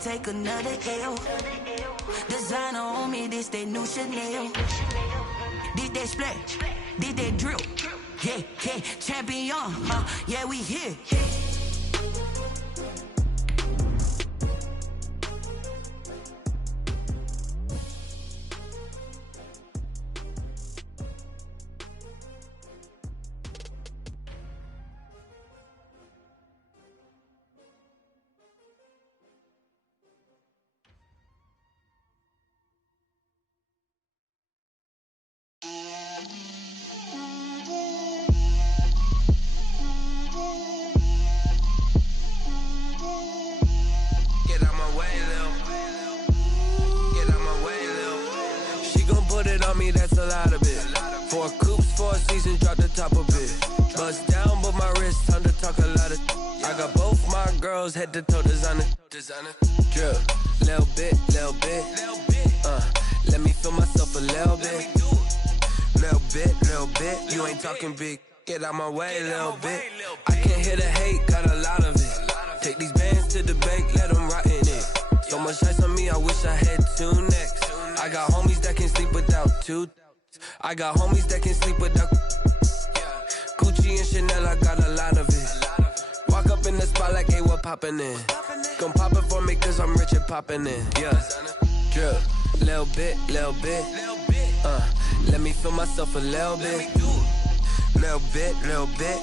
can't take another L. Designer on me, this that new Chanel. Did that splash, did that drill. Yeah, yeah, champion, yeah, we here. That's a lot of it. 4 coops, 4 seasons, drop the top of it. Bust down, but my wrist, time to talk a lot of. I got both my girls head to toe designer. Drip, little bit. Let me feel myself a little bit. Little bit. You ain't talking big. Get out my way, little bit. I can't hear the hate, got a lot of it. Take these bands to the bank, let them rot in it. So much ice on me, I wish I had 2 necks. I got homies that can sleep without 2. I got homies that can sleep without Gucci and Chanel, I got a lot of it. Walk up in the spot like, hey, what poppin' in? Gon' pop it for me cause I'm rich and poppin' in. Yeah, drip, little bit. Let me feel myself a little bit. Little bit.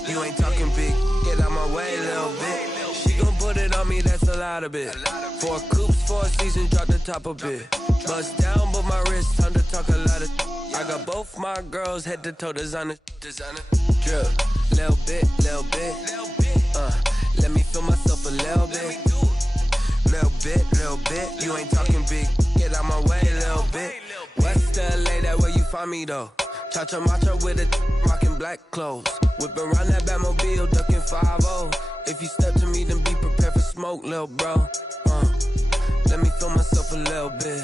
You ain't talking big. Get out my way, little bit. She gon' put it on me, that's a lot of it. 4 coops, 4 seasons, drop the top of it. Bust down, but my wrist, time to talk a lot of. I got both my girls head to toe designer. Drip, little bit. Let me feel myself a little bit. Little bit. You ain't talking big. Get out my way, little bit. West LA, that where you find me though. Cha-cha matcha with a rockin' black clothes. Whip around that Batmobile, ducking 5-0. If you step to me, then be prepared for smoke, lil' bro. Let me feel myself a little bit.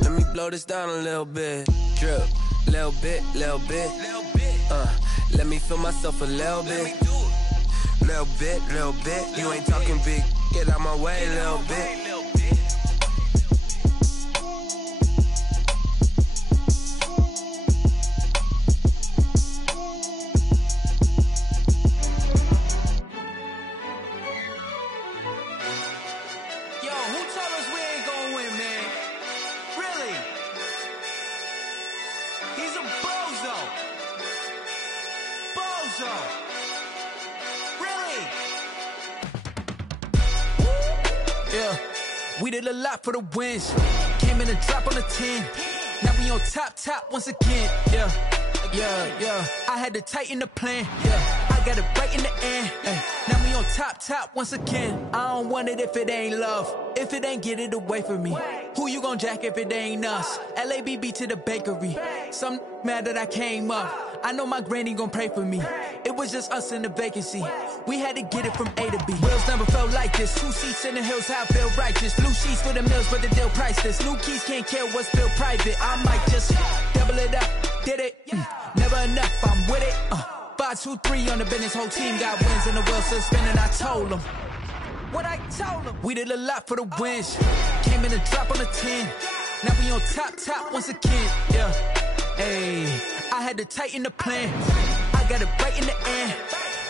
Let me blow this down a little bit. Drip, little bit. Let me feel myself a little bit. Little bit. You ain't talking big. Get out my way, little bit. We did a lot for the wins. Came in and drop on the 10. Now we on top once again. Yeah. I had to tighten the plan. Yeah, I got it right in the end. Now we on top once again. I don't want it if it ain't love. If it ain't, get it away from me. Who you gon' jack if it ain't us? LABB to the bakery. Some mad that I came up. I know my granny gon' pray for me. It was just us in the vacancy. We had to get it from A to B. Wheels never felt like this. 2 seats in the hills, how I feel righteous. Blue sheets for the mills, but the deal priceless. New keys can't care what's built private. I might just double it up. Did it? Never enough, I'm with it. 5, 2, 3 on the business. Whole team got wins and the wheels still spinning. I told them what I told them. We did a lot for the wins. Came in and drop on the 10. Now we on top once again. Yeah. Hey, I had to tighten the plan. I got it right in the end.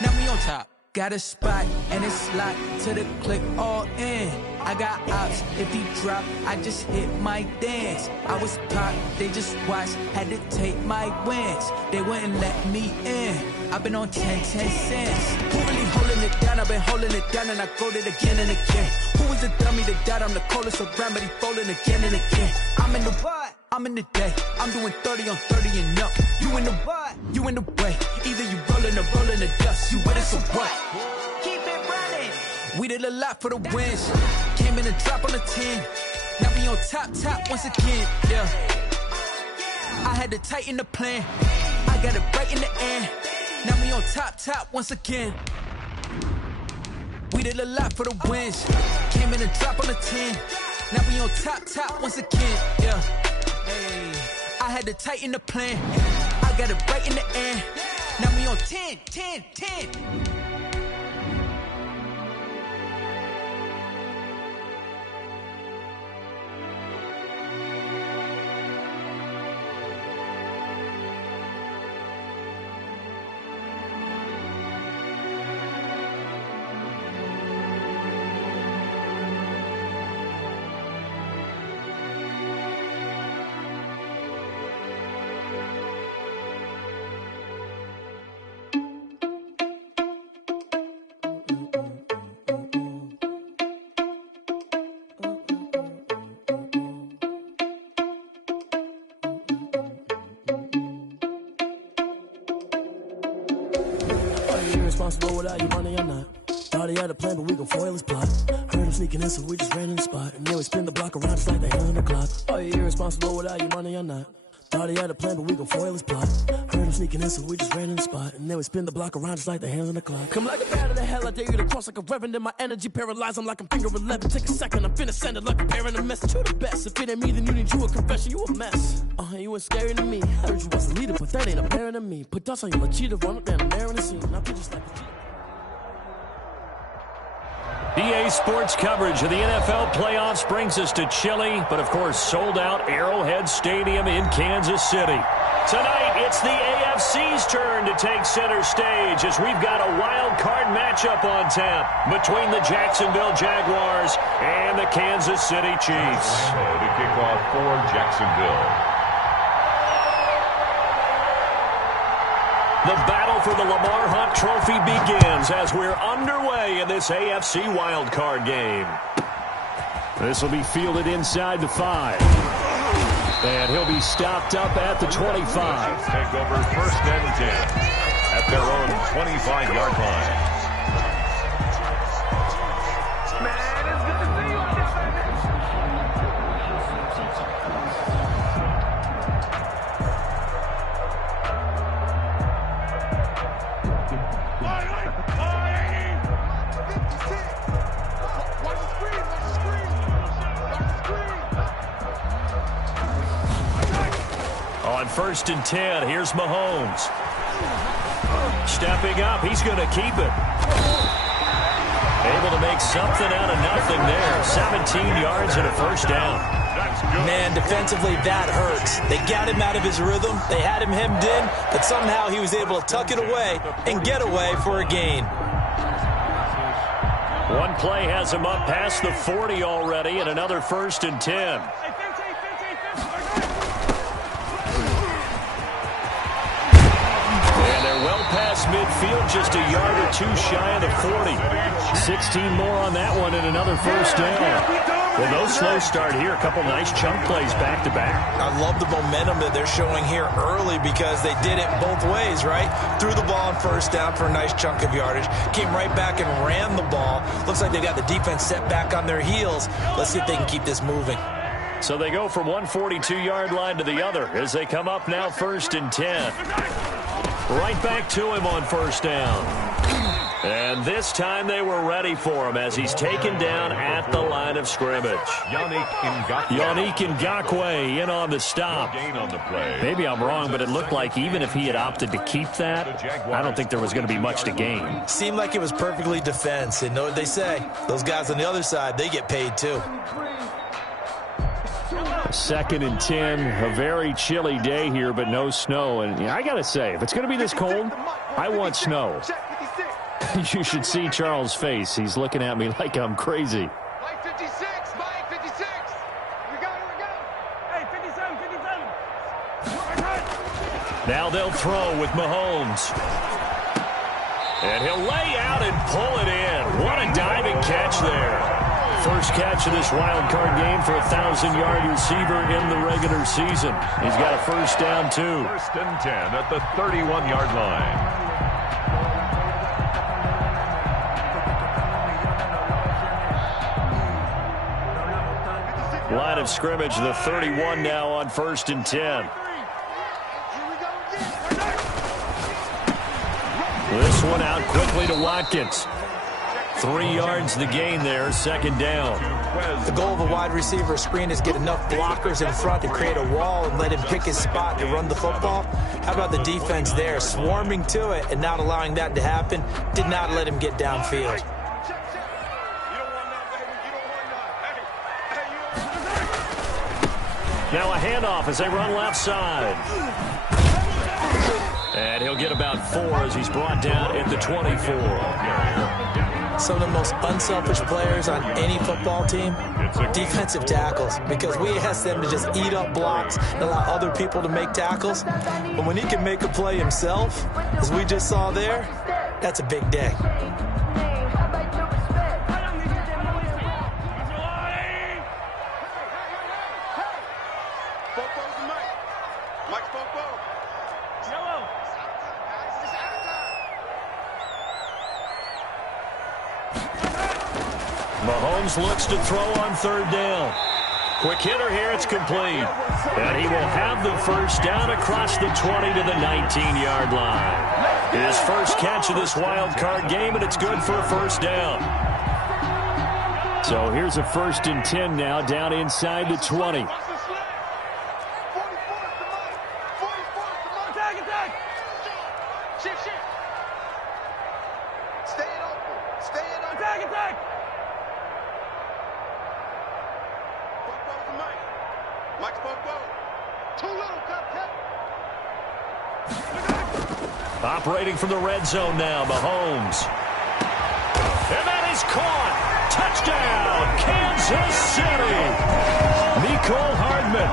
Now we on top. Got a spot and it's locked to the click all in. I got ops, if he drop, I just hit my dance. I was pop, they just watched, had to take my wins. They wouldn't let me in. I've been on 10 cents. Who really holding it down? I've been holding it down and I go it again and again. Who was the dummy that died? I'm the coldest around, but he folding again and again. I'm in the what? I'm in the day. I'm doing 30 on 30 and up. You in the what? You in the way. Either you rolling or rolling the dust. You with us or what? Keep it running. We did a lot for the wins. Came in and drop on the 10. Now we on top once again. Yeah. I had to tighten the plan. I got it right in the end. Now we on top once again. We did a lot for the wins. Came in and drop on the 10. Now we on top once again. Yeah. Hey, I had to tighten the plan. I got it right in the end. Now we on 10. irresponsible without you running or not. Thought he had a plan, but we gon' foil his plot. Heard him sneaking in, so we just ran in the spot. And then we spin the block around just like the hand on the clock. Oh, you irresponsible without you running or not. Thought he had a plan, but we gon' foil his plot. Heard him sneaking in, so we just ran in the spot. And then we spin the block around just like the hands on the clock. Come like a bat of the hell, I dare you to cross like a reverend. And my energy paralyzed, I'm like I'm finger 11. Take a second, I'm finna send it like a bearing a message. You the best, if it ain't me, then you need you a confession. You a mess, you ain't scary to me. Heard you was a leader, but that ain't apparent to me. Put dust on you, a cheater, run up down the air in the scene. I feel just like a cheater. EA Sports coverage of the NFL playoffs brings us to Chile, but of course sold out Arrowhead Stadium in Kansas City. Tonight, it's the AFC's turn to take center stage as we've got a wild card matchup on tap between the Jacksonville Jaguars and the Kansas City Chiefs. To kick off for Jacksonville. The battle for the Lamar Hunt Trophy begins as we're underway in this AFC wildcard game. This will be fielded inside the 5. And he'll be stopped up at the 25. Take over 1st and 10 at their own 25-yard line. On 1st and 10, here's Mahomes. Stepping up, he's going to keep it. Able to make something out of nothing there. 17 yards and a 1st down. Man, defensively, that hurts. They got him out of his rhythm. They had him hemmed in, but somehow he was able to tuck it away and get away for a gain. One play has him up past the 40 already, and another 1st and 10. Well past midfield, just a yard or 2 shy of the 40. 16 more on that one and another 1st down. Well, no slow start here. A couple nice chunk plays back-to-back. I love the momentum that they're showing here early because they did it both ways, right? Threw the ball on 1st down for a nice chunk of yardage. Came right back and ran the ball. Looks like they got the defense set back on their heels. Let's see if they can keep this moving. So they go from one 42-yard line to the other as they come up now 1st and 10. Right back to him on 1st down. And this time they were ready for him as he's taken down at the line of scrimmage. Yannick Ngakoue in on the stop. Maybe I'm wrong, but it looked like even if he had opted to keep that, I don't think there was going to be much to gain. Seemed like it was perfectly defense. And know what they say? Those guys on the other side, they get paid too. 2nd and 10, a very chilly day here, but no snow. And I got to say, if it's going to be this cold, I want snow. You should see Charles' face. He's looking at me like I'm crazy. Mike 56, Mike 56. We go. Hey, 57. Now they'll throw with Mahomes. And he'll lay out and pull it in. What a diving catch there. First catch of this wild card game for a 1,000-yard receiver in the regular season. He's got a 1st down, too. 1st and 10 at the 31-yard line. Line of scrimmage, the 31 now on 1st and 10. This one out quickly to Watkins. 3 yards the gain there, 2nd down. The goal of a wide receiver screen is get enough blockers in front to create a wall and let him pick his spot to run the football. How about the defense there, swarming to it and not allowing that to happen? Did not let him get downfield. Now a handoff as they run left side. And he'll get about 4 as he's brought down at the 24. Some of the most unselfish players on any football team, defensive tackles, because we ask them to just eat up blocks and allow other people to make tackles. But when he can make a play himself, as we just saw there, that's a big day. Mahomes looks to throw on third down. Quick hitter here, it's complete. And he will have the first down across the 20 to the 19-yard line. His first catch of this wild card game, and it's good for a first down. So here's a 1st and 10 now, down inside the 20. Operating from the red zone now, Mahomes. And that is caught. Touchdown, Kansas City. Nicole Hardman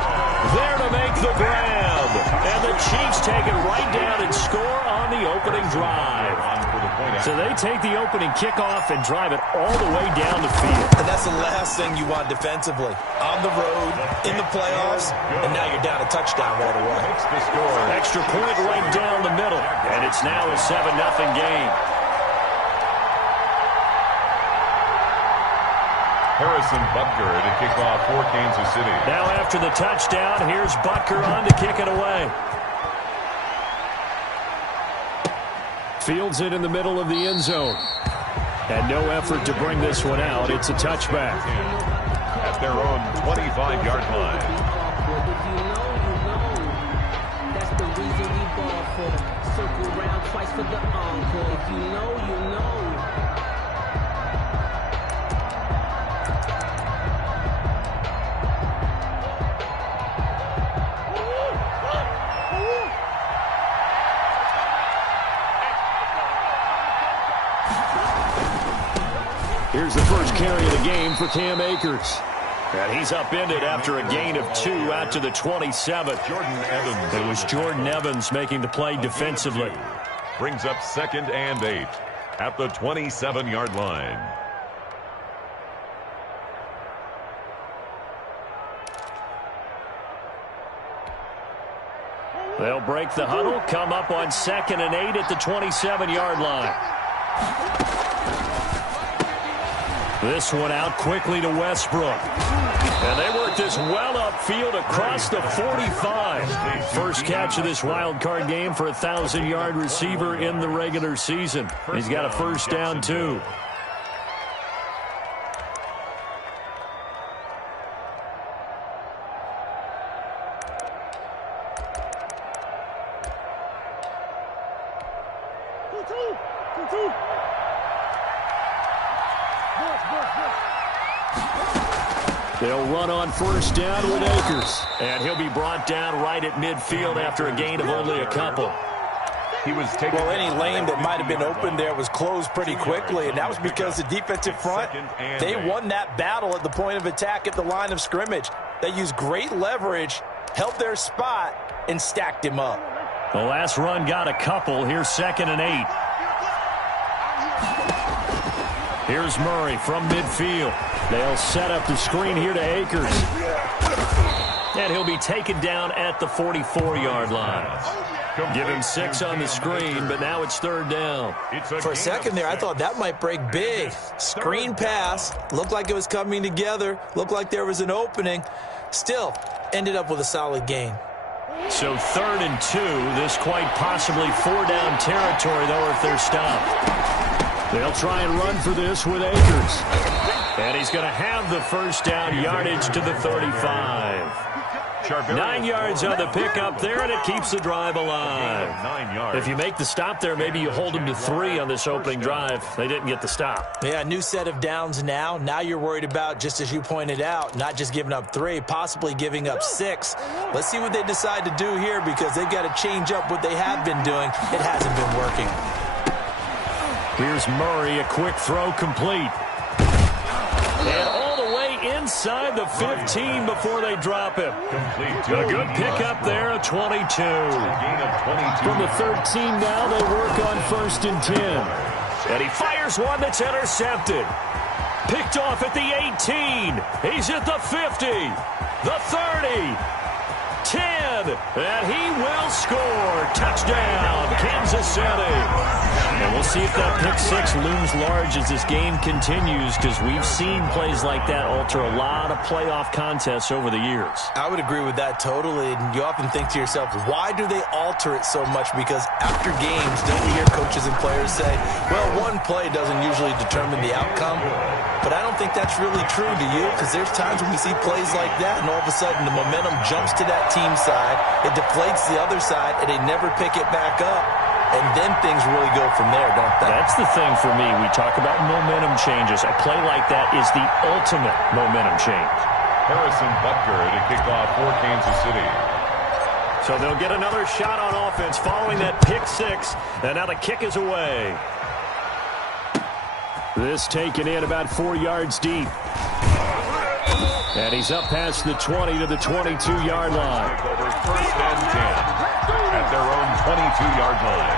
there to make the grab. And the Chiefs take it right down and score on the opening drive. So they take the opening kickoff and drive it all the way down the field. And that's the last thing you want defensively. On the road, in the playoffs, and now you're down a touchdown right away. Extra point right down the middle. And it's now a 7-0 game. Harrison Butker to kick off for Kansas City. Now after the touchdown, here's Butker on to kick it away. Fields it in the middle of the end zone. And no effort to bring this one out. It's a touchback. At their own 25-yard line. That's the reason we ball for. Circle round twice for the encore. If you know, you know. Here's the first carry of the game for Cam Akers. And he's upended after a gain of 2 out to the 27. Jordan Evans. It was Jordan Evans making the play defensively. Brings up 2nd and 8 at the 27-yard line. They'll break the huddle, come up on 2nd and 8 at the 27-yard line. This one out quickly to Westbrook. And they work this well upfield across the 45. First catch of this wild card game for a 1,000-yard receiver in the regular season. He's got a first down, too. They'll run on first down with Akers. And he'll be brought down right at midfield after a gain of only a couple. Well, any lane that might have been open there was closed pretty quickly, and that was because the defensive front, they won that battle at the point of attack at the line of scrimmage. They used great leverage, held their spot, and stacked him up. The last run got a couple. Here's 2nd and 8. Here's Murray from midfield. They'll set up the screen here to Akers. And he'll be taken down at the 44-yard line. Give him 6 on the screen, but now it's 3rd down. For a second there, I thought that might break big. Screen pass, looked like it was coming together, looked like there was an opening. Still, ended up with a solid gain. So 3rd and 2, this quite possibly 4-down territory, though, if they're stopped. They'll try and run for this with Akers. And he's going to have the first down, yardage to the 35. 9 yards on the pickup there, and it keeps the drive alive. 9 yards. If you make the stop there, maybe you hold them to 3 on this opening drive. They didn't get the stop. Yeah, new set of downs now. Now you're worried about, just as you pointed out, not just giving up 3, possibly giving up 6. Let's see what they decide to do here, because they've got to change up what they have been doing. It hasn't been working. Here's Murray, a quick throw complete. And all the way inside the 15 before they drop him. A good pickup there, a 22. From the 13 now, they work on 1st and 10. And he fires one that's intercepted. Picked off at the 18. He's at the 50, the 30. 10, and he will score. Touchdown, Kansas City. And we'll see if that pick six looms large as this game continues, because we've seen plays like that alter a lot of playoff contests over the years. I would agree with that totally. And you often think to yourself, why do they alter it so much? Because after games, don't you hear coaches and players say, well, one play doesn't usually determine the outcome. But I don't think that's really true, do you? Because there's times when we see plays like that, and all of a sudden the momentum jumps to that team side, it deflates the other side, and they never pick it back up. And then things really go from there, don't they? That's the thing for me. We talk about momentum changes. A play like that is the ultimate momentum change. Harrison Butker to kick off for Kansas City. So they'll get another shot on offense following that pick six. And now the kick is away. This taken in about 4 yards deep. And he's up past the 20 to the 22-yard line. Over first and 10 at their own 22-yard line.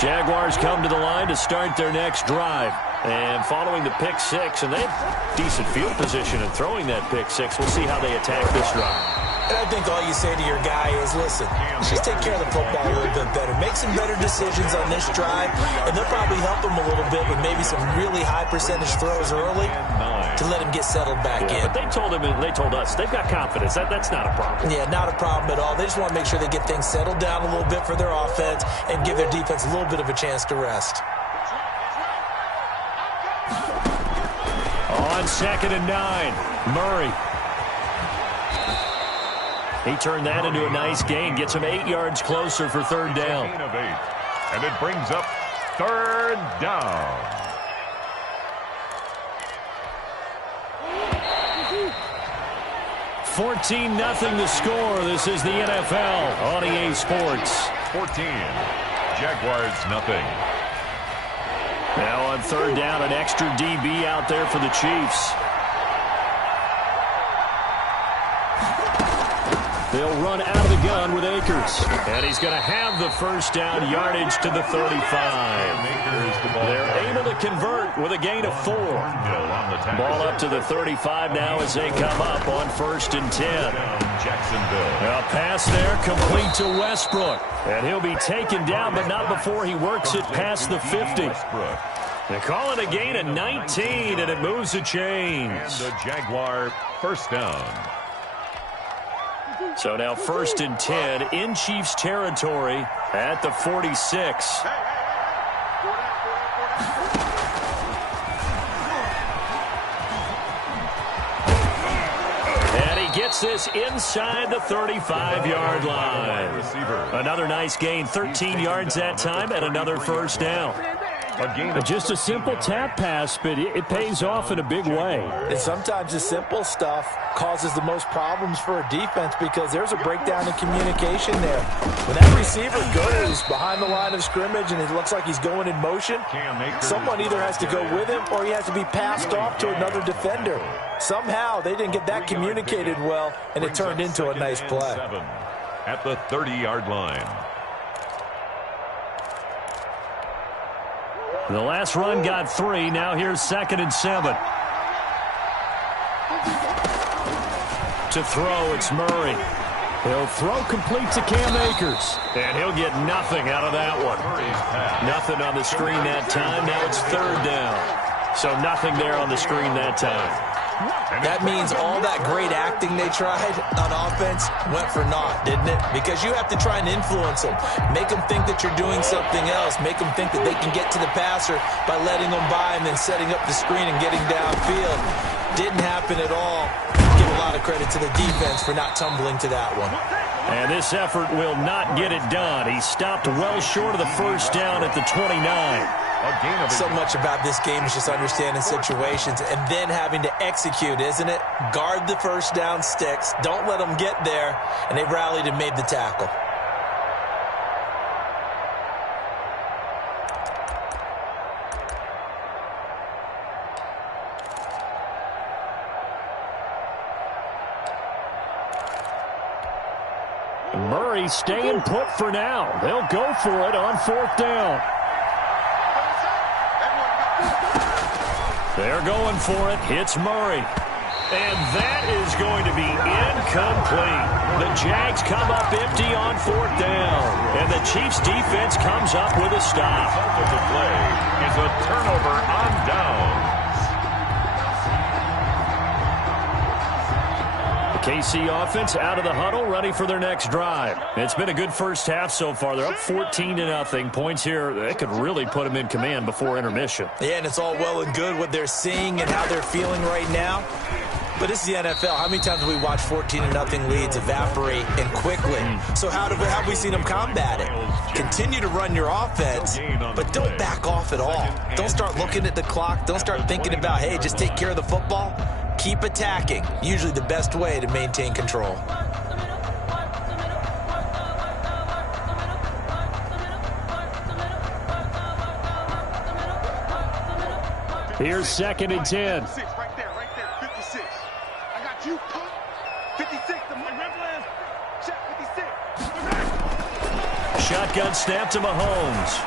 Jaguars come to the line to start their next drive. And following the pick six, and they have decent field position in throwing that pick six. We'll see how they attack this drive. And I think all you say to your guy is, listen, just take care of the football a little bit better. Make some better decisions on this drive, and they'll probably help him a little bit with maybe some really high percentage throws early to let him get settled back in. But they told him, and they told us, they've got confidence. That's not a problem. Yeah, not a problem at all. They just want to make sure they get things settled down a little bit for their offense and give their defense a little bit of a chance to rest. On 2nd and 9, Murray. He turned that into a nice gain. Gets him 8 yards closer for third down. Gain of 8. And it brings up third down. $14-0 the score. This is the NFL on EA Sports. 14. Jaguars nothing. Now on third down, an extra DB out there for the Chiefs. They'll run out of the gun with Akers. And he's going to have the first down, yardage to the 35. They're able to convert with a gain of 4. Ball up to the 35 now as they come up on 1st and 10. Jacksonville. A pass there complete to Westbrook. And he'll be taken down, but not before he works it past the 50. They call it a gain of 19, and it moves the chains. And the Jaguar first down. So now 1st and 10 in Chiefs territory at the 46. And he gets this inside the 35-yard line. Another nice gain, 13 yards that time, and another first down. Just a simple tap pass, but it pays off in a big way. And sometimes the simple stuff causes the most problems for a defense because there's a breakdown in communication there. When that receiver goes behind the line of scrimmage and it looks like he's going in motion, someone either has to go with him or he has to be passed off to another defender. Somehow they didn't get that communicated well, and it turned into a nice play. At the 30-yard line. The last run got 3. Now here's 2nd and 7. To throw, it's Murray. He'll throw complete to Cam Akers. And he'll get nothing out of that one. Nothing on the screen that time. Now it's 3rd down. So nothing there on the screen that time. That means all that great acting they tried on offense went for naught, didn't it? Because you have to try and influence them. Make them think that you're doing something else. Make them think that they can get to the passer by letting them by and then setting up the screen and getting downfield. Didn't happen at all. Give a lot of credit to the defense for not tumbling to that one. And this effort will not get it done. He stopped well short of the first down at the 29. So much about this game is just understanding situations and then having to execute, isn't it? Guard the first down sticks. Don't let them get there. And they rallied and made the tackle. Murray staying put for now. They'll go for it on 4th down. They're going for it. It's Murray. And that is going to be incomplete. The Jags come up empty on 4th down. And the Chiefs defense comes up with a stop. The result of the play is a turnover on downs. The KC offense out of the huddle, ready for their next drive. It's been a good first half so far. They're up 14-0. Points here, they could really put them in command before intermission. Yeah, and it's all well and good what they're seeing and how they're feeling right now. But this is the NFL. How many times have we watched 14-0 leads evaporate and quickly? So how have we seen them combat it? Continue to run your offense, but don't back off at all. Don't start looking at the clock. Don't start thinking about, hey, just take care of the football. Keep attacking. Usually the best way to maintain control. Here's 2nd and 10. Right there, 56. I got you. 56, the Riverlands. Check 56. Shotgun snap to Mahomes.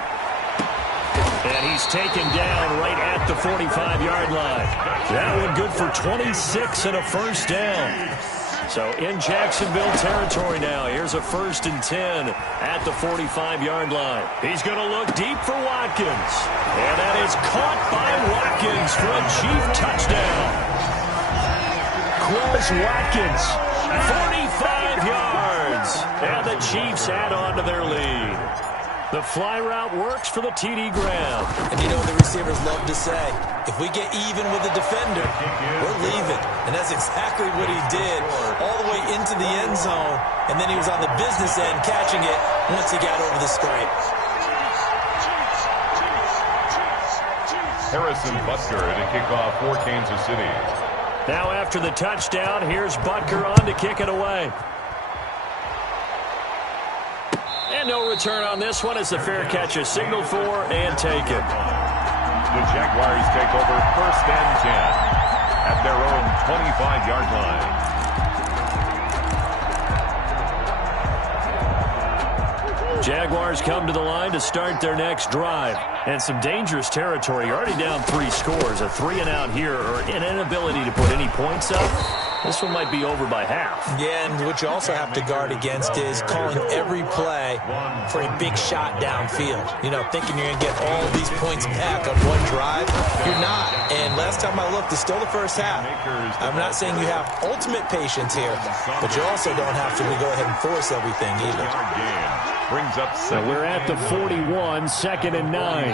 And he's taken down right at the 45-yard line. That one good for 26 and a first down. So in Jacksonville territory now. Here's a 1st and 10 at the 45-yard line. He's going to look deep for Watkins. And that is caught by Watkins for a Chief touchdown. Quez Watkins, 45 yards. And the Chiefs add on to their lead. The fly route works for the TD Graham. And you know what the receivers love to say? If we get even with the defender, we're leaving. And that's exactly what he did all the way into the end zone. And then he was on the business end catching it once he got over the stripe. Harrison Butker to kick off for Kansas City. Now after the touchdown, here's Butker on to kick it away. And no return on this one as the fair catch is signaled for and taken. The Jaguars take over 1st and 10 at their own 25-yard line. Jaguars come to the line to start their next drive. And some dangerous territory. You're already down 3 scores. A 3-and-out here or an inability to put any points up. This one might be over by half. Yeah, and what you also have to guard against is calling every play for a big shot downfield. You know, thinking you're going to get all these points back on one drive. You're not. And last time I looked, it's still the first half. I'm not saying you have ultimate patience here, but you also don't have to go ahead and force everything either. Brings up so we're at the 41, 2nd and 9.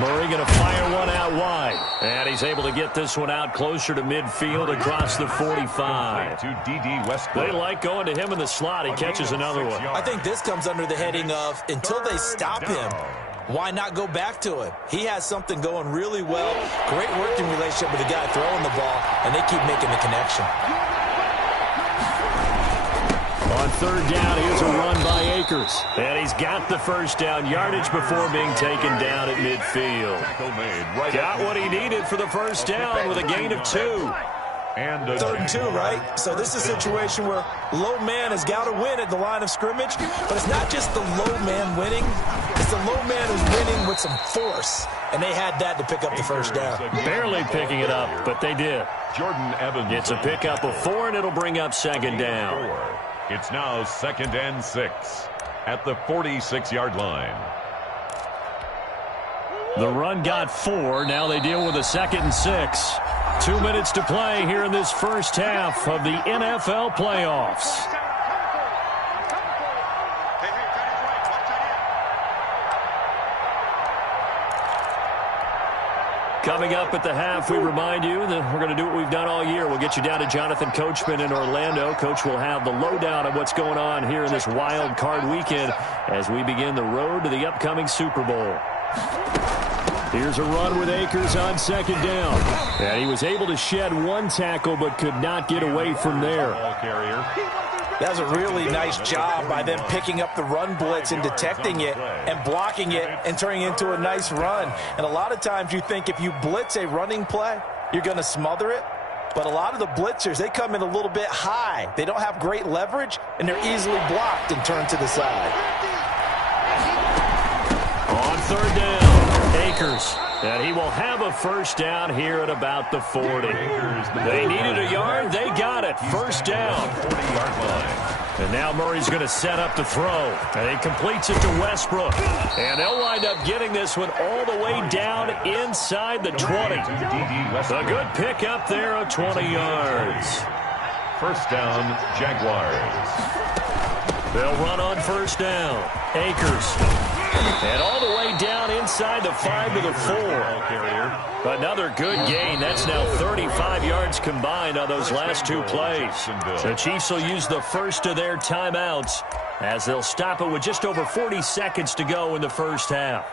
Murray going to fire one out wide. And he's able to get this one out closer to midfield across the 45. They like going to him in the slot. He catches another one. I think this comes under the heading of until they stop him, why not go back to him? He has something going really well. Great working relationship with the guy throwing the ball, and they keep making the connection. On 3rd down, here's a run by Akers. And he's got the first down yardage before being taken down at midfield. Got what he needed for the first down with a gain of 2. And 3rd and 2, right? So this is a situation where low man has got to win at the line of scrimmage, but it's not just the low man winning. It's the low man who's winning with some force, and they had that to pick up the first down. Barely picking it up, but they did. Jordan Evans. It's a pickup of 4, and it'll bring up 2nd down. It's now 2nd and 6 at the 46-yard line. The run got 4. Now they deal with a 2nd and 6. 2 minutes to play here in this first half of the NFL playoffs. Coming up at the half, we remind you that we're going to do what we've done all year. We'll get you down to Jonathan Coachman in Orlando. Coach will have the lowdown of what's going on here in this wild card weekend as we begin the road to the upcoming Super Bowl. Here's a run with Akers on 2nd down. And he was able to shed 1 tackle but could not get away from there. That was a really nice job by them picking up the run blitz and detecting it and blocking it and turning it into a nice run. And a lot of times you think if you blitz a running play, you're going to smother it. But a lot of the blitzers, they come in a little bit high. They don't have great leverage, and they're easily blocked and turned to the side. On 3rd down, Akers And he will have a first down here at about the 40. They needed a yard. They got it. First down. 40-yard line. And now Murray's going to set up to throw. And he completes it to Westbrook. And they'll wind up getting this one all the way down inside the 20. A good pick up there of 20 yards. First down, Jaguars. They'll run on first down. Akers. And all the way down inside the 5 to the 4. Another good gain. That's now 35 yards combined on those last two plays. The Chiefs will use the first of their timeouts as they'll stop it with just over 40 seconds to go in the first half.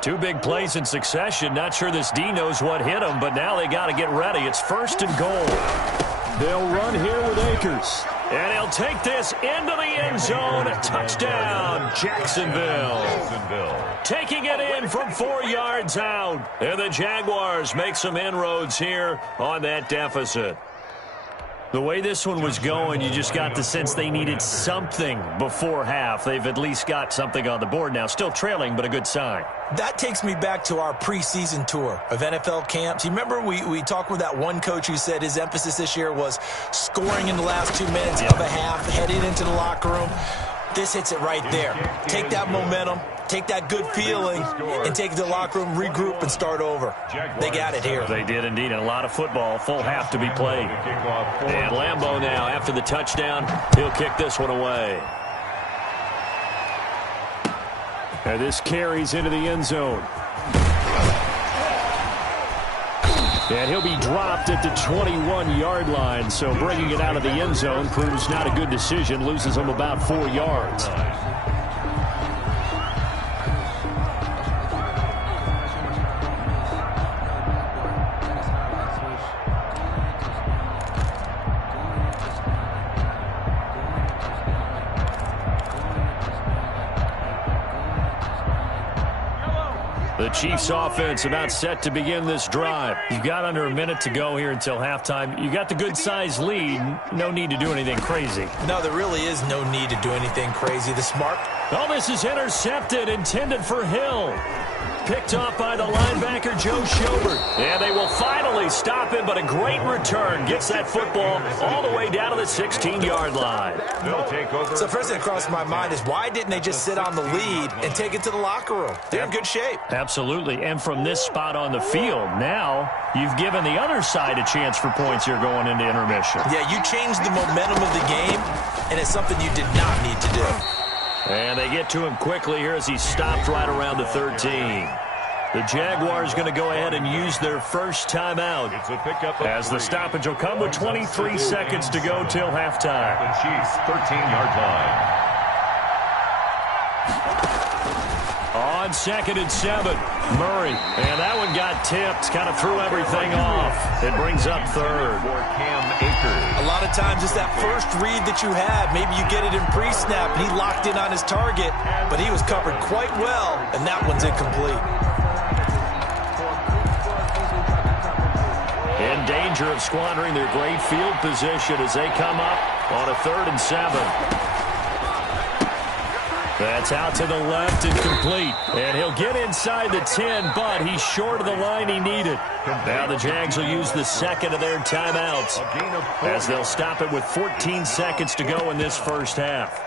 Two big plays in succession. Not sure this D knows what hit him, but now they got to get ready. It's first and goal. They'll run here with Akers. And he'll take this into the end zone. Touchdown, Jacksonville. Taking it in from 4 yards out. And the Jaguars make some inroads here on that deficit. The way this one was going, you just got the sense they needed something before half. They've at least got something on the board now. Still trailing, but a good sign. That takes me back to our preseason tour of NFL camps. You remember we talked with that one coach who said his emphasis this year was scoring in the last 2 minutes of a half, heading into the locker room. This hits it right there. Take that momentum, take that good feeling, and take it to the locker room, regroup, and start over. They got it here. They did indeed. And a lot of football, full half to be played. And Lambeau now, after the touchdown, he'll kick this one away. And this carries into the end zone. And he'll be dropped at the 21-yard line. So bringing it out of the end zone proves not a good decision. Loses him about 4 yards. The Chiefs offense about set to begin this drive. You've got under a minute to go here until halftime. You got the good-sized lead. No need to do anything crazy. No, there really is no need to do anything crazy. The smart. Oh, this is intercepted, intended for Hill. Picked off by the linebacker, Joe Schobert. And they will finally stop him, but a great return. Gets that football all the way down to the 16-yard line. They'll take over. So first thing that crossed my mind is why didn't they just sit on the lead and take it to the locker room? They're in good shape. Absolutely. And from this spot on the field, now you've given the other side a chance for points here going into intermission. Yeah, you changed the momentum of the game, and it's something you did not need to do. And they get to him quickly here as he stopped right around the 13. The Jaguars going to go ahead and use their first timeout as the stoppage will come with 23 seconds to go till halftime. The Chiefs, 13-yard line. On 2nd and 7, Murray. And that one got tipped, kind of threw everything off. It brings up third. For Cam Akers. A lot of times it's that first read that you had. Maybe you get it in pre-snap, and he locked in on his target, but he was covered quite well, and that one's incomplete. In danger of squandering their great field position as they come up on a 3rd and 7. That's out to the left and complete. And he'll get inside the 10, but he's short of the line he needed. Now the Jags will use the second of their timeouts as they'll stop it with 14 seconds to go in this first half.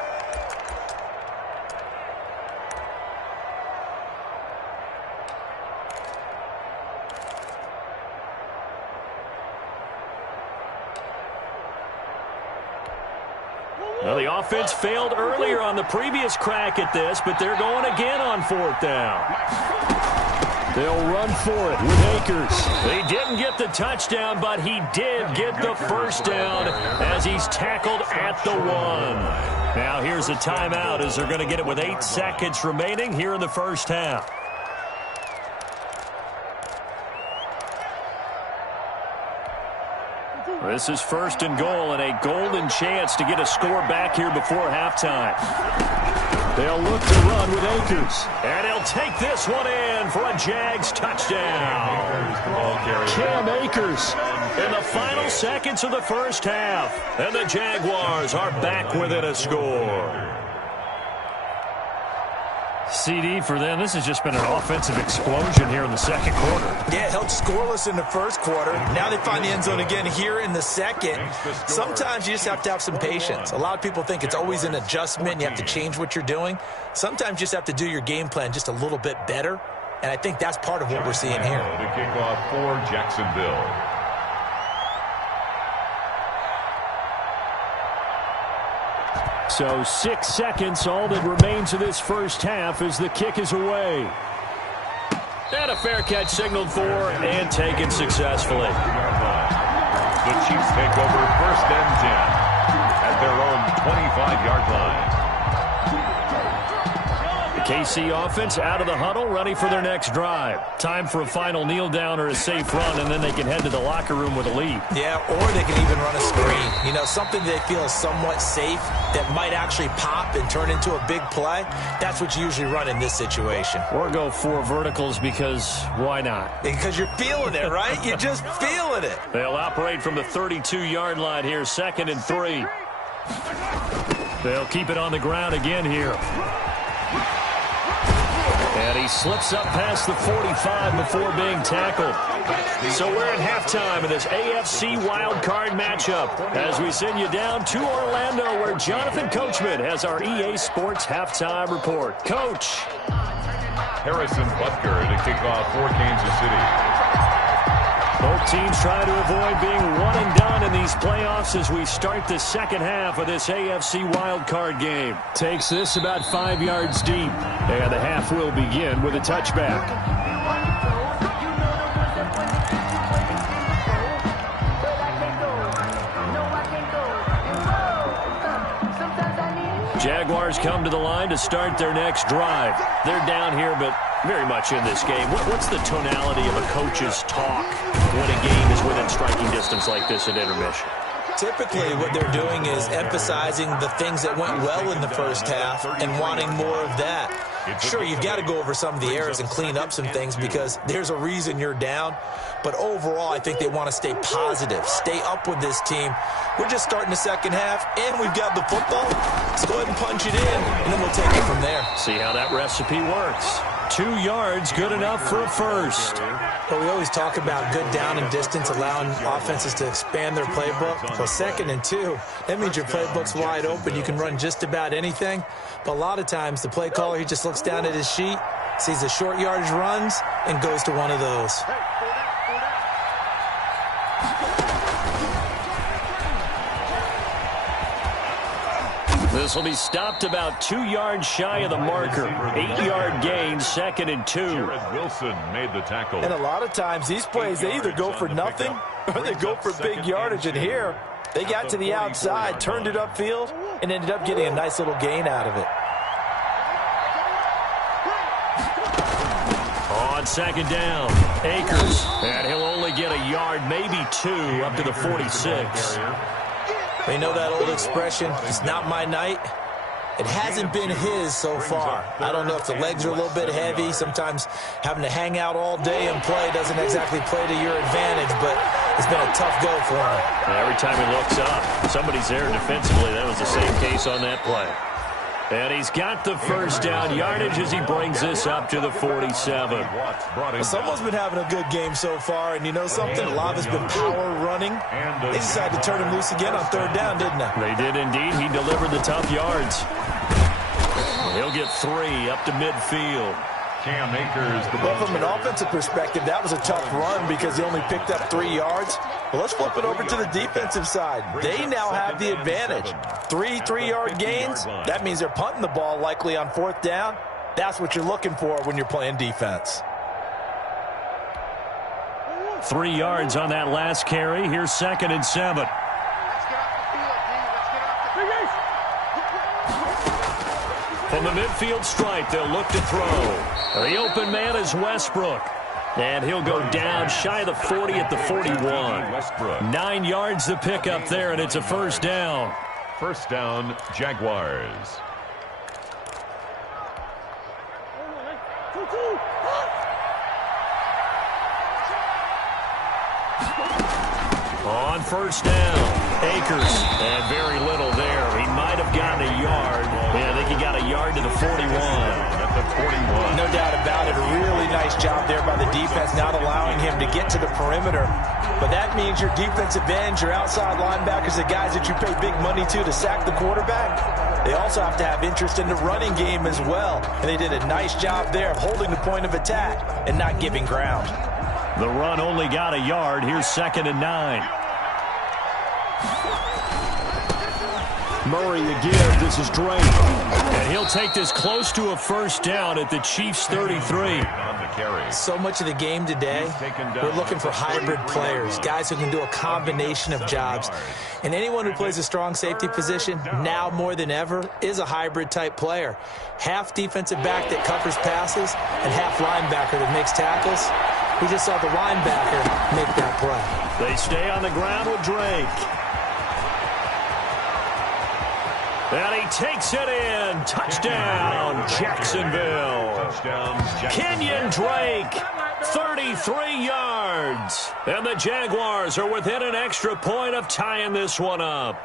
Well, the offense failed earlier on the previous crack at this, but they're going again on 4th down. They'll run for it with Akers. They didn't get the touchdown, but he did get the first down as he's tackled at the 1. Now here's a timeout as they're going to get it with 8 seconds remaining here in the first half. This is 1st and goal and a golden chance to get a score back here before halftime. They'll look to run with Akers. And he'll take this one in for a Jags touchdown. Cam Akers in the final seconds of the first half. And the Jaguars are back within a score. CD for them. This has just been an offensive explosion here in the second quarter. Yeah, held scoreless in the first quarter. Now they find the end zone again here in the second. Sometimes you just have to have some patience. A lot of people think it's always an adjustment. You have to change what you're doing. Sometimes you just have to do your game plan just a little bit better. And I think that's part of what we're seeing here. The kickoff for Jacksonville. So 6 seconds, all that remains of this first half as the kick is away. And a fair catch signaled for and taken successfully. The Chiefs take over 1st and 10 at their own 25-yard line. The KC offense out of the huddle, ready for their next drive. Time for a final kneel down or a safe run, and then they can head to the locker room with a lead. Yeah, or they can even run a screen. You know, something they feel is somewhat safe that might actually pop and turn into a big play. That's what you usually run in this situation. Or go 4 verticals because why not? Because you're feeling it, right? You're just feeling it. They'll operate from the 32-yard line here, 2nd and 3. They'll keep it on the ground again here. And he slips up past the 45 before being tackled. So we're at halftime in this AFC wildcard matchup as we send you down to Orlando where Jonathan Coachman has our EA Sports halftime report. Coach. Harrison Butker to kick off for Kansas City. Both teams try to avoid being one and done in these playoffs as we start the second half of this AFC wildcard game. Takes this about 5 yards deep. And the half will begin with a touchback. Jaguars come to the line to start their next drive. They're down here, but very much in this game. What's the tonality of a coach's talk when a game is within striking distance like this at intermission? Typically, what they're doing is emphasizing the things that went well in the first half and wanting more of that. Sure, you've got to go over some of the errors and clean up some things because there's a reason you're down. But overall, I think they want to stay positive, stay up with this team. We're just starting the second half, and we've got the football. Let's go ahead and punch it in, and then we'll take it from there. See how that recipe works. 2 yards, good enough for a first. But we always talk about good down and distance, allowing offenses to expand their playbook. Well, 2nd and 2, that means your playbook's wide open. You can run just about anything. But a lot of times, the play caller, he just looks down at his sheet, sees the short yardage runs, and goes to one of those. This will be stopped about 2 yards shy of the marker. 8-yard gain, 2nd and 2. Jared Wilson made the tackle. And a lot of times, these plays, they either go for nothing or they go for big yardage. And here, they got to the outside, turned it upfield, and ended up getting a nice little gain out of it. On 2nd down, Akers. And he'll only get a yard, maybe 2, up to the 46. You know that old expression, it's not my night? It hasn't been his so far. I don't know if the legs are a little bit heavy. Sometimes having to hang out all day and play doesn't exactly play to your advantage, but it's been a tough go for him. Every time he looks up, somebody's there defensively. That was the same case on that play. And he's got the first down yardage as he brings this up to the 47. Well, someone's been having a good game so far, and you know something? A lot of it's been power running. They decided to turn him loose again on 3rd down, didn't they? They did indeed. He delivered the tough yards. He'll get 3 up to midfield. Cam Akers. Well, from an offensive perspective, that was a tough run because he only picked up 3 yards. Well, let's flip it over to the defensive side. They now have the advantage. 3 3-yard gains. That means they're punting the ball likely on 4th down. That's what you're looking for when you're playing defense. 3 yards on that last carry. Here's 2nd and 7. From the midfield stripe, they'll look to throw. The open man is Westbrook. And he'll go down shy of the 40 at the 41. 9 yards to pick up there, and it's a first down. First down, Jaguars. On first down, Akers, and very little there. He might have gotten a yard. Yeah, I think he got a yard to the 41. At the 41. No doubt about it. A really nice job there by the defense, not allowing him to get to the perimeter. But that means your defensive ends, your outside linebackers, the guys that you pay big money to sack the quarterback, they also have to have interest in the running game as well. And they did a nice job there of holding the point of attack and not giving ground. The run only got a yard. Here's 2nd and 9. Murray the give. This is Drake. And he'll take this close to a first down at the Chiefs' 33. So much of the game today, we're looking for hybrid players, guys who can do a combination of jobs. And anyone who plays a strong safety position, now more than ever, is a hybrid-type player. Half defensive back that covers passes and half linebacker that makes tackles. We just saw the linebacker make that play. They stay on the ground with Drake. And he takes it in. Touchdown, Jacksonville. Kenyon Drake, 33 yards. And the Jaguars are within an extra point of tying this one up.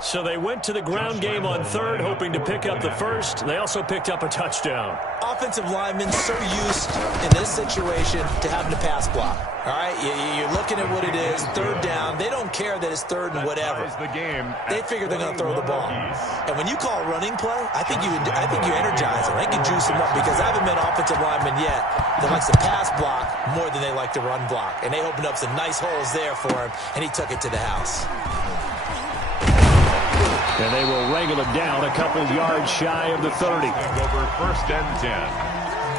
So they went to the ground game on third, hoping to pick up the first. They also picked up a touchdown. Offensive linemen so used in this situation to having to pass block. All right, you're looking at what it is, third down. They don't care that it's third and whatever. They figure they're going to throw the ball. And when you call running play, I think you energize them. I think you juice them up because I haven't met an offensive lineman yet that likes to pass block more than they like to run block. And they opened up some nice holes there for him, and he took it to the house. And they will wrangle it down a couple yards shy of the 30. Over 1st and 10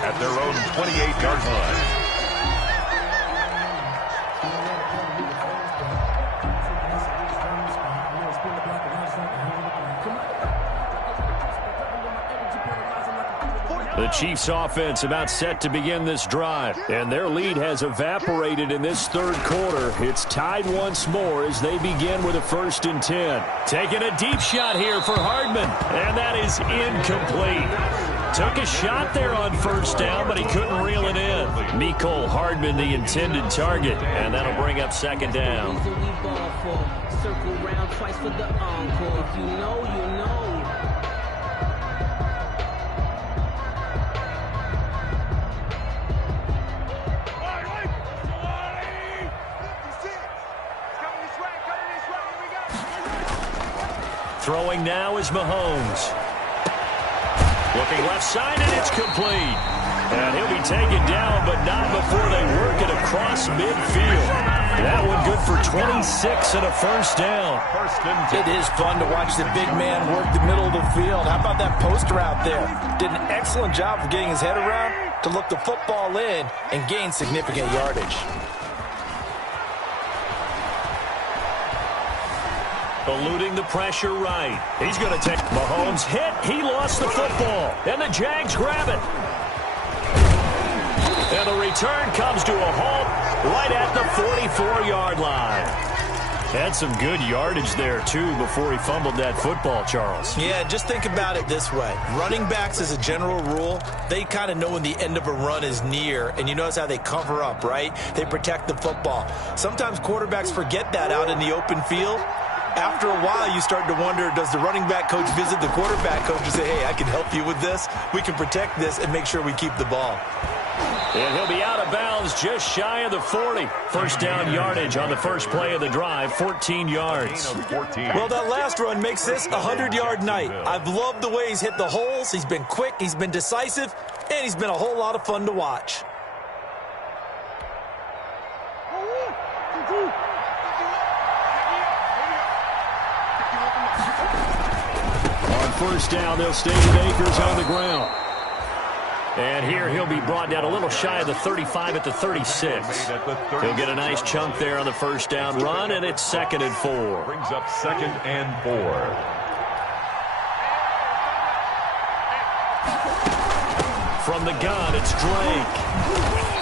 at their own 28-yard line. The Chiefs offense about set to begin this drive, and their lead has evaporated in this third quarter. It's tied once more as they begin with a 1st and 10. Taking a deep shot here for Hardman, and that is incomplete. Took a shot there on first down, but he couldn't reel it in. Mecole Hardman, the intended target, and that'll bring up 2nd down. Circle round twice for the encore. If you know, you know. Throwing now is Mahomes. Looking left side, and it's complete. And he'll be taken down, but not before they work it across midfield. That one good for 26 and a first down. It is fun to watch the big man work the middle of the field. How about that post route there? Did an excellent job of getting his head around to look the football in and gain significant yardage. Eluding the pressure right. He's going to take Mahomes hit. He lost the football. And the Jags grab it. And the return comes to a halt right at the 44-yard line. Had some good yardage there, too, before he fumbled that football, Charles. Yeah, just think about it this way. Running backs, as a general rule, they kind of know when the end of a run is near, and you notice how they cover up, right? They protect the football. Sometimes quarterbacks forget that out in the open field. After a while, you start to wonder, does the running back coach visit the quarterback coach and say, hey, I can help you with this. We can protect this and make sure we keep the ball. And he'll be out of bounds just shy of the 40. First down yardage on the first play of the drive, 14 yards. Well, that last run makes this a 100-yard night. I've loved the way he's hit the holes. He's been quick, he's been decisive, and he's been a whole lot of fun to watch. On first down, they'll stay with Akers on the ground. And here he'll be brought down a little shy of the 35 at the 36. He'll get a nice chunk there on the first down run, and it's 2nd and 4. Brings up 2nd and 4. From the gun, it's Drake.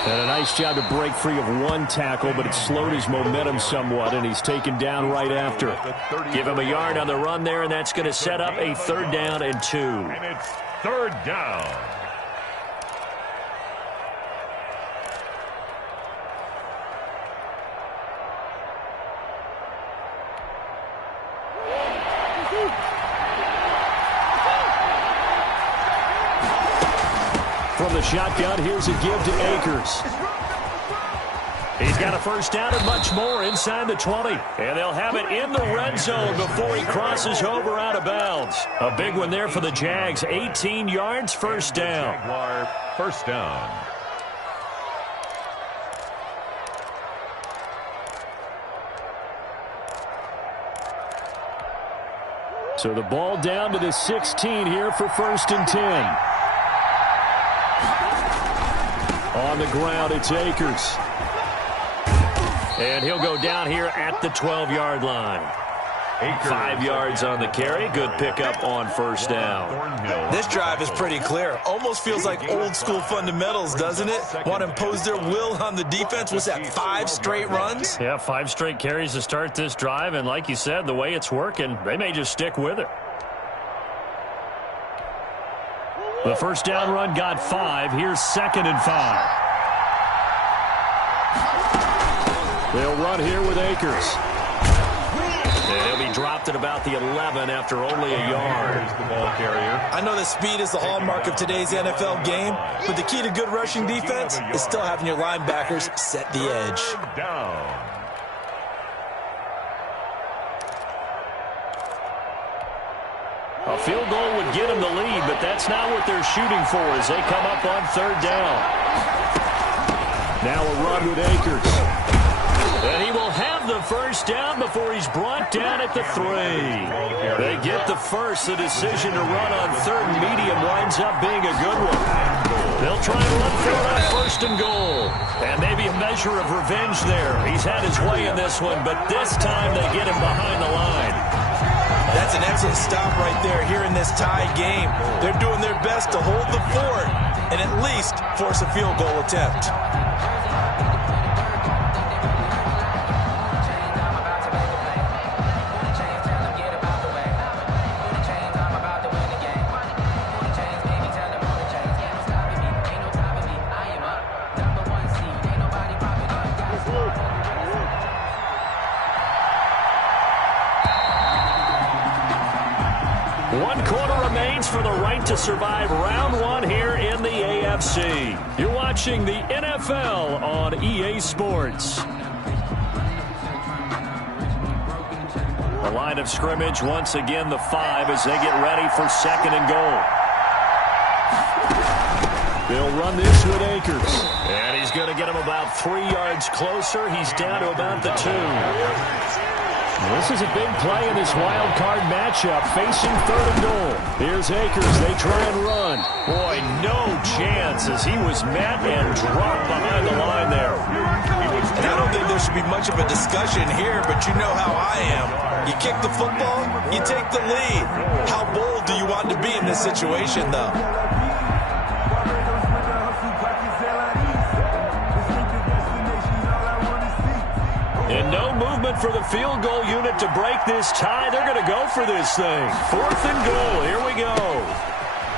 And a nice job to break free of one tackle, but it slowed his momentum somewhat, and he's taken down right after. Give him a yard on the run there, and that's going to set up a 3rd down and 2. And it's 3rd down. from the shotgun. Here's a give to Akers. He's got a first down and much more inside the 20. And they'll have it in the red zone before he crosses over out of bounds. A big one there for the Jags. 18 yards, first down. Jaguar, first down. So the ball down to the 16 here for first and 10. On the ground, it's Akers. And he'll go down here at the 12-yard line. 5 yards on the carry. Good pickup on first down. This drive is pretty clear. Almost feels like old-school fundamentals, doesn't it? Want to impose their will on the defense. Was that 5 straight runs? Yeah, 5 straight carries to start this drive. And like you said, the way it's working, they may just stick with it. The first down run got 5. Here's 2nd and 5. They'll run here with Akers. And he'll be dropped at about the 11 after only a yard. The ball carrier. I know that speed is the hallmark of today's NFL game, but the key to good rushing defense is still having your linebackers set the edge. Down. A field goal would get them the lead, but that's not what they're shooting for as they come up on 3rd down. Now a run with Akers. And he will have the first down before he's brought down at the 3. They get the first. The decision to run on 3rd and medium winds up being a good one. They'll try and run for it on 1st and goal. And maybe a measure of revenge there. He's had his way in this one, but this time they get him behind the line. That's an excellent stop right there here in this tie game. They're doing their best to hold the fort and at least force a field goal attempt. For the right to survive round 1 here in the AFC. You're watching the NFL on EA Sports. The line of scrimmage once again the 5 as they get ready for 2nd and goal. They'll run this with Akers. And he's going to get him about 3 yards closer. He's down to about the 2. This is a big play in this wild card matchup facing 3rd and goal. Here's Akers. They try and run. Boy, no chance as he was met and dropped behind the line there. And I don't think there should be much of a discussion here, but you know how I am. You kick the football, you take the lead. How bold do you want to be in this situation, though? And no movement for the field goal unit to break this tie. They're going to go for this thing. 4th and goal. Here we go.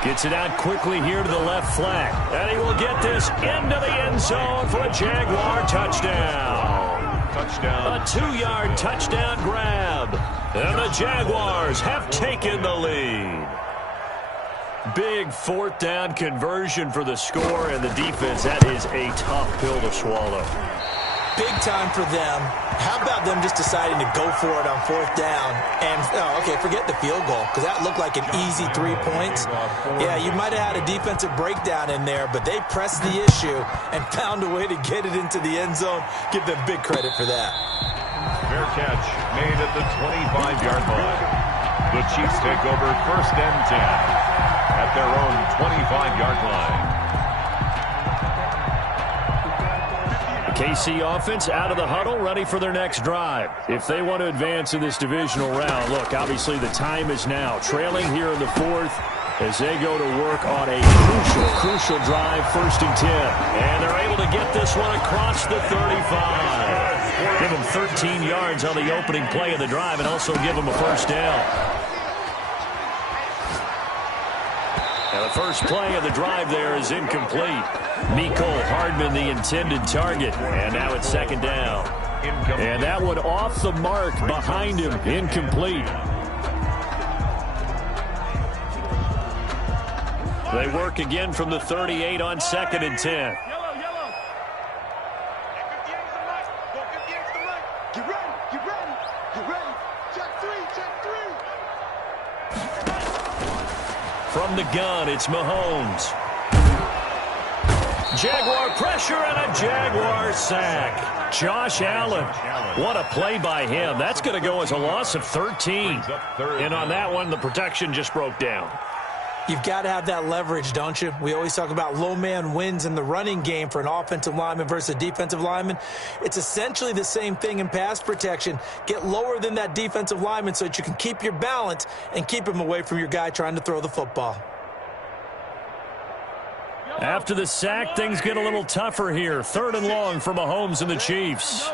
Gets it out quickly here to the left flank. And he will get this into the end zone for a Jaguar touchdown. Touchdown. A 2-yard touchdown grab. And the Jaguars have taken the lead. Big 4th down conversion for the score, and the defense, that is a tough pill to swallow. Big time for them. How about them just deciding to go for it on 4th down? And, okay, forget the field goal, because that looked like an easy 3 points. Yeah, you might have had a defensive breakdown in there, but they pressed the issue and found a way to get it into the end zone. Give them big credit for that. Fair catch made at the 25-yard line. The Chiefs take over 1st and 10 at their own 25-yard line. KC offense out of the huddle, ready for their next drive. If they want to advance in this divisional round, look, obviously the time is now. Trailing here in the 4th as they go to work on a crucial drive, 1st and 10. And they're able to get this one across the 35. Give them 13 yards on the opening play of the drive and also give them a first down. And the first play of the drive there is incomplete. Mecole Hardman, the intended target. And now it's 2nd down. And that one off the mark behind him. Incomplete. They work again from the 38 on 2nd and 10. From the gun, it's Mahomes. Jaguar pressure and a Jaguar sack. Josh Allen. What a play by him. That's going to go as a loss of 13. And on that one, the protection just broke down. You've got to have that leverage, don't you? We always talk about low man wins in the running game for an offensive lineman versus a defensive lineman. It's essentially the same thing in pass protection. Get lower than that defensive lineman so that you can keep your balance and keep him away from your guy trying to throw the football. After the sack, things get a little tougher here. 3rd and long for Mahomes and the Chiefs.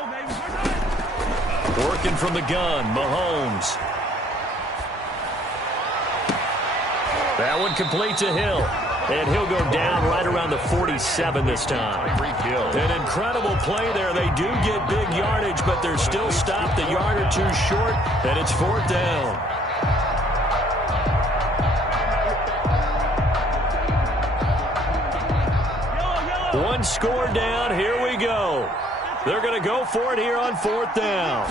Working from the gun, Mahomes. That one complete to Hill. And he'll go down right around the 47 this time. An incredible play there. They do get big yardage, but they're still stopped a yard or two short, and it's 4th down. One score down. Here we go. They're going to go for it here on 4th down.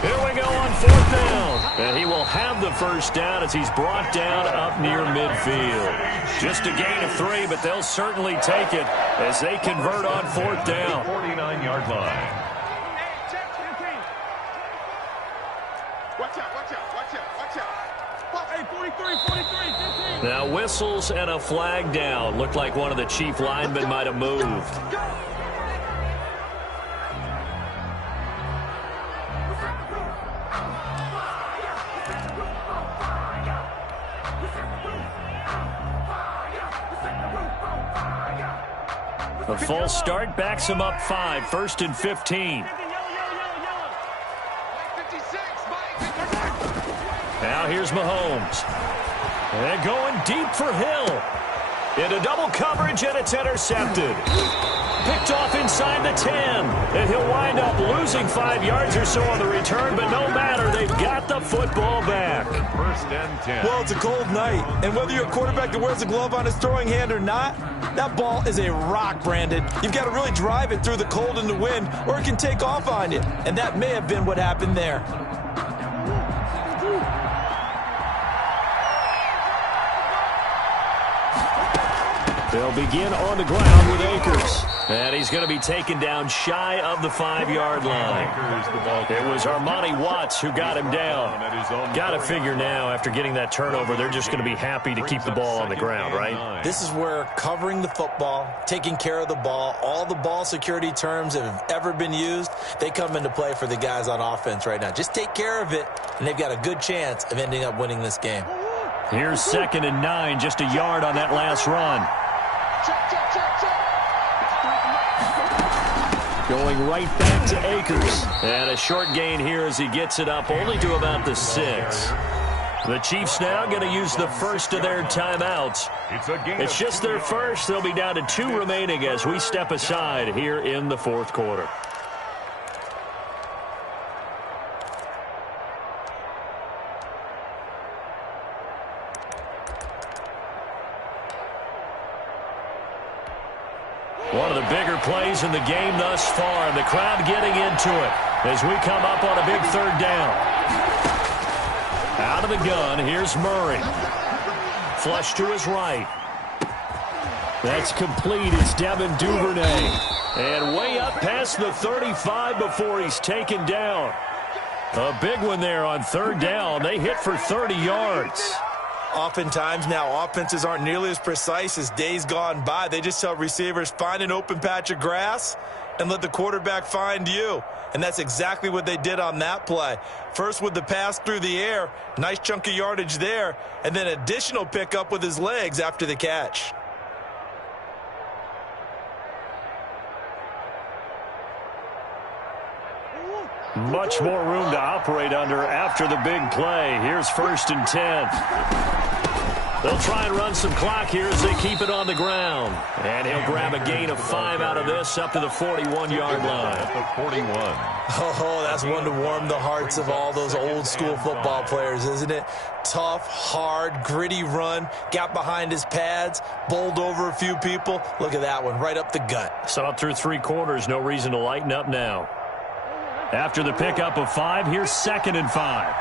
Here we go on 4th down. And he will have the first down as he's brought down up near midfield. Just a gain of 3, but they'll certainly take it as they convert on 4th down. 49-yard line. Watch out, watch out, watch out, watch out. Hey, 43, 15. Now whistles and a flag down. Looked like one of the Chief linemen might have moved. A false start backs him up 5, 1st and 15. Now here's Mahomes. And going deep for Hill. Into double coverage, and it's intercepted. Picked off inside the 10. And he'll wind up losing 5 yards or so on the return, but no matter, they've got the football back. 1st and 10. Well, it's a cold night, and whether you're a quarterback that wears a glove on his throwing hand or not, that ball is a rock, Brandon. You've got to really drive it through the cold and the wind, or it can take off on you. And that may have been what happened there. They'll begin on the ground with Akers. And he's going to be taken down shy of the 5-yard line. It was Armani Watts who got him down. Got to figure now, after getting that turnover, they're just going to be happy to keep the ball on the ground, right? This is where covering the football, taking care of the ball, all the ball security terms that have ever been used, they come into play for the guys on offense right now. Just take care of it, and they've got a good chance of ending up winning this game. Here's 2nd and 9, just a yard on that last run. Going right back to Akers. And a short gain here as he gets it up only to about the 6. The Chiefs now going to use the first of their timeouts. It's just their first. They'll be down to 2 remaining as we step aside here in the 4th quarter. One of the bigger plays in the game thus far, and the crowd getting into it as we come up on a big 3rd down. Out of the gun, here's Murray. Flush to his right. That's complete. It's Devin Duvernay. And way up past the 35 before he's taken down. A big one there on 3rd down. They hit for 30 yards. Oftentimes now, offenses aren't nearly as precise as days gone by. They just tell receivers, find an open patch of grass and let the quarterback find you. And that's exactly what they did on that play. First with the pass through the air, nice chunk of yardage there, and then additional pickup with his legs after the catch. Much more room to operate under after the big play. Here's 1st and 10. They'll try and run some clock here as they keep it on the ground. And he'll grab a gain of 5 out of this up to the 41-yard line. At the 41. Oh, that's one to warm the hearts of all those old-school football players, isn't it? Tough, hard, gritty run, got behind his pads, bowled over a few people. Look at that one, right up the gut. So up through 3 quarters, no reason to lighten up now. After the pickup of 5, here's 2nd and 5.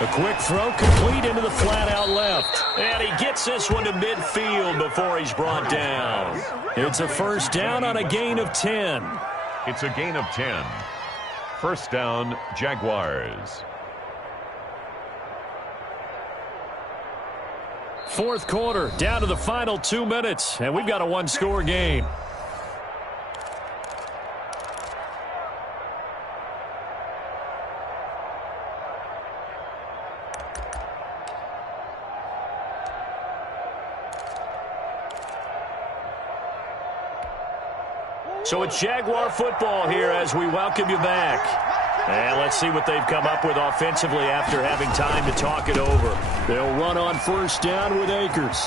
A quick throw complete into the flat out left. And he gets this one to midfield before he's brought down. It's a first down on a gain of 10. It's a gain of 10. First down, Jaguars. Fourth quarter, down to the final 2 minutes, and we've got a one-score game. So it's Jaguar football here as we welcome you back. And let's see what they've come up with offensively after having time to talk it over. They'll run on first down with Akers.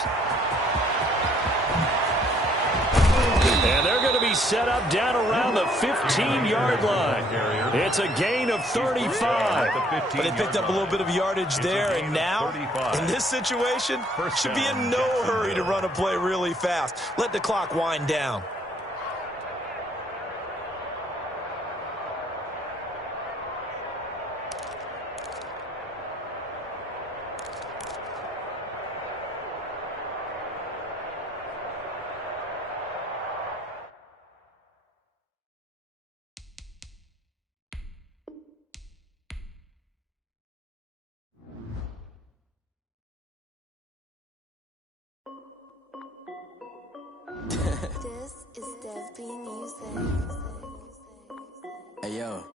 And they're going to be set up down around the 15-yard line. It's a gain of 35. But they picked up a little bit of yardage there, and now, in this situation, should be in no hurry to run a play really fast. Let the clock wind down. This is Dev B Music. Hey, yo.